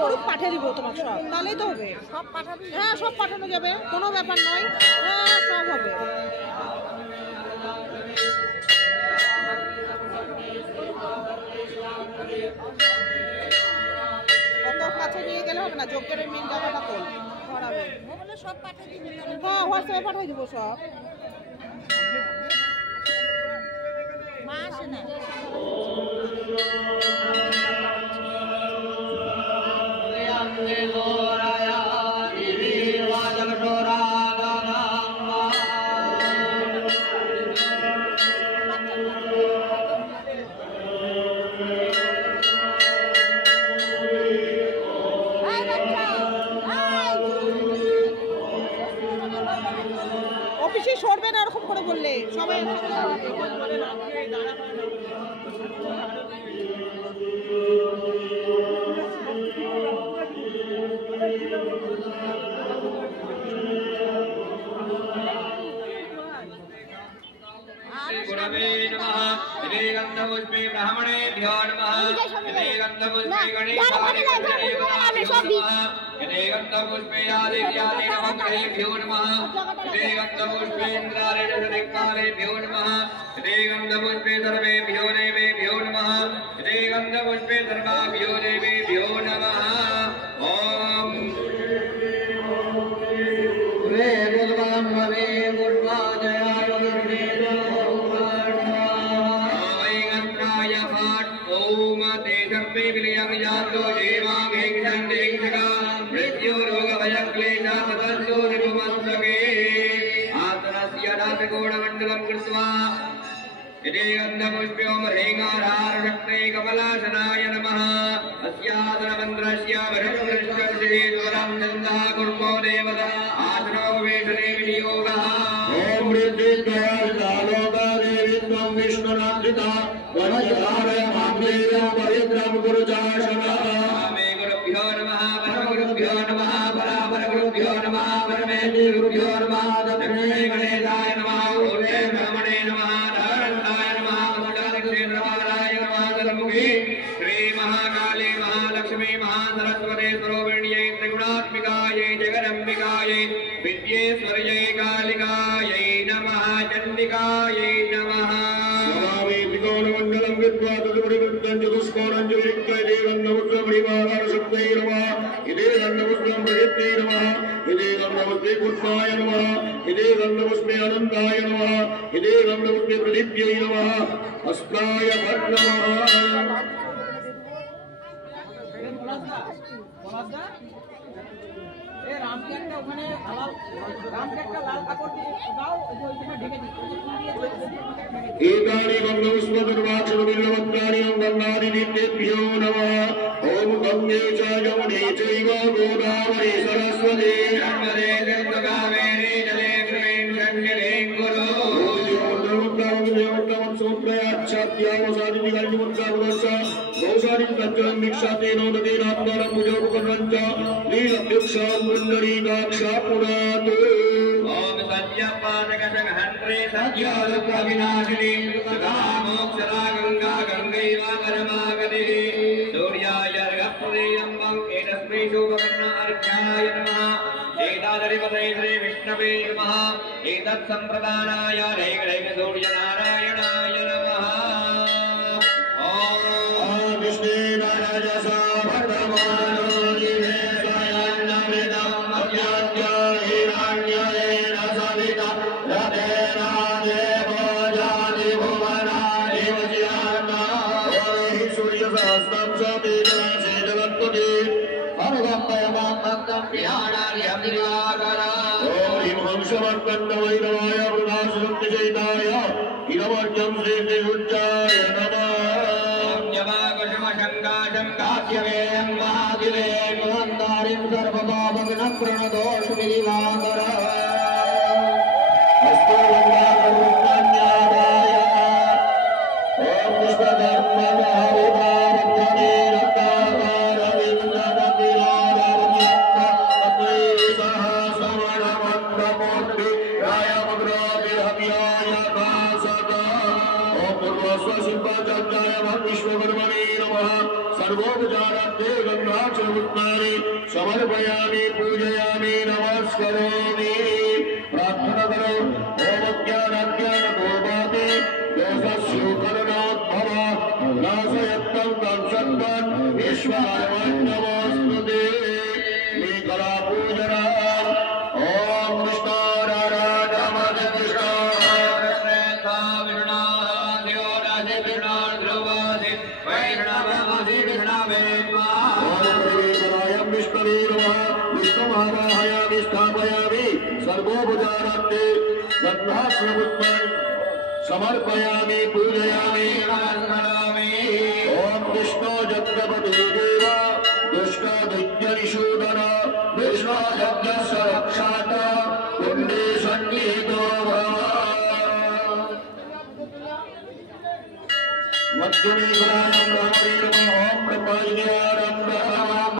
করুক পাঠিয়ে দিব তোমার সব, তাহলেই তো হবে। সব পাঠাবি? হ্যাঁ সব পাঠানো যাবে, কোনো ব্যাপার নয়। হ্যাঁ সব হবে। অত কাছে নিয়ে গেলে হবে না, যজ্ঞের মেন জায়গাটা তো ছড়াবে। সব পাঠিয়ে দিব। হ্যাঁ হোয়াটসঅ্যাপে পাঠিয়ে দিব সব। মা আসে না। অফিসে সরবে না এরকম করে বললে সবাই। ब्राह्मणेभ्यो नमः गन्धपुष्पे गन्धपुष्पे आदित्यादि नवग्रहेभ्यो नमः गन्धपुष्पे इन्द्रादिकालेभ्यो नमः गन्धपुष्पे सर्वेभ्यो देवेभ्यो नमः गन्धपुष्पे सर्वाभ्यो देवेभ्यो नमः। ओम रे गुरुवामवे गुरुवाजयाय ओम ते सर्वे विलयं जातो देवामेक्षन्देक्षका मृत्यु रोग भयक्लेशा ततस्यो निपुमस्तके आसनस्य नाथकोणमण्डलं कृत्वा यदि गन्धपुष्प्यों ह्रेङ्गारारुरत्ने कमलासनाय नमः अस्यासनमन्त्रस्य वरप्रश्चर्षे स्वरं नन्दः कुर्मो देवता आसनो वेशने विनियोगः ओम मृत्युञ्जयालोकादेवीत्वं विष्णुनाथृता वनधारय माम्येयं पवित्रं गुरुचाशनः मे गुरुभ्यो नमः परमगुरुभ्यो नमः परापरगुरुभ्यो नमः परमेश्वरगुरुभ्यो नमः दक्षिणे गणेशाय नमः ऊर्ध्वे ब्रह्मणे नमः धारणाय नमः मुद्राक्षेत्रमालाय नमः धर्ममुखी श्री महाकाली महालक्ष्मी महासरस्वती स्वरूपिण्यै त्रिगुणात्मिकायै जगदम्बिकायै विद्येश्वर्यै कालिकायै नमः चण्डिकायै नमः। कृत्वा तदुपरिवृत्तं चतुष्कोणं जगरिक्तै देवन्नमुद्रपरिवारशक्तै नमः इदे गन्धपुष्पं प्रयत्नै नमः इदे गन्धपुष्पे पुष्पाय नमः इदे गन्धपुष्पे अनन्ताय नमः इदे गन्धपुष्पे प्रदीप्त्यै नमः अस्ताय भट् नमः। एतानि गन्धपुष्पदुर्वाक्षरबिल्लवत्तानि गन्धादिनित्येभ्यो नमः। ओम गंगे च यमुने चैव गोदावरी सरस्वती नर्मदे गङ्गावेरी जलेऽस्मिन् सन्निधिं कुरु। ओम सत्यपादकसंहन्त्रे सत्यालोकविनाशिनी सदा मोक्षदा गंगा गंगैवा परमागतिः सूर्याय अर्घ्यप्रदेयं एतस्मै शुभकर्ण अर्घ्याय नमः एतादरिपते श्री विष्णवे नमः एतत् सम्प्रदानाय दैवदैव सूर्यनारायणाय नमः। ओम विष्णु राजसा भद्रमानो दिवेशयन्नमृतं मध्याद्य हिरण्येन सविता रथेन देवो जाति भुवनानि वज्यात्मा हि सूर्यसहस्रं च तेजसे जगत्पते भक्तं ज्ञानार्यं दिवाकर ॐ हंसवर्तन्त वैरवाय वृदासुक्तिचैताय इदमर्घ्यं श्रीयुज्जाय नमः। शङ्काद्यवेयं महादिवे महन्तारिं सर्वपापविनप्रणदोषविदिवाकर अस्तु गङ्गाकरुण्यादाय ॐ विश्वधर्ममहाविभारब्धमे रक्ताकारविन्दमतिरारण्यत्तमत्वै सह समणमन्त्रमूर्ति रायमग्राभिहव्याय भासत ॐ पूर्वस्वशिल्पाचार्याय विश्वकर्मणे नमः। सर्वोपचारार्थे गन्धाक्षर पुष्पाणि समर्पयामि पूजयामि नमस्करोमि प्रार्थना करो ओम ज्ञानाज्ञानदोपाति दोषस्योकरणोद्भव नाशयत्तं तत्सत्तं ईश्वराय नमोस्तुते मेघला पूजना ओम कृष्ण राधा माधव कृष्ण श्रेष्ठा विष्णु देव राधे विष्णु ध्रुवादि वैष्णवादि विष्णवे विष्णवे नमः विष्णु महारायामि स्थापयामि सर्वोपचारार्थे गन्धास्त्रपुष्पाणि समर्पयामि पूजयामि नमस्करोमि ओम कृष्णो जगदपति देव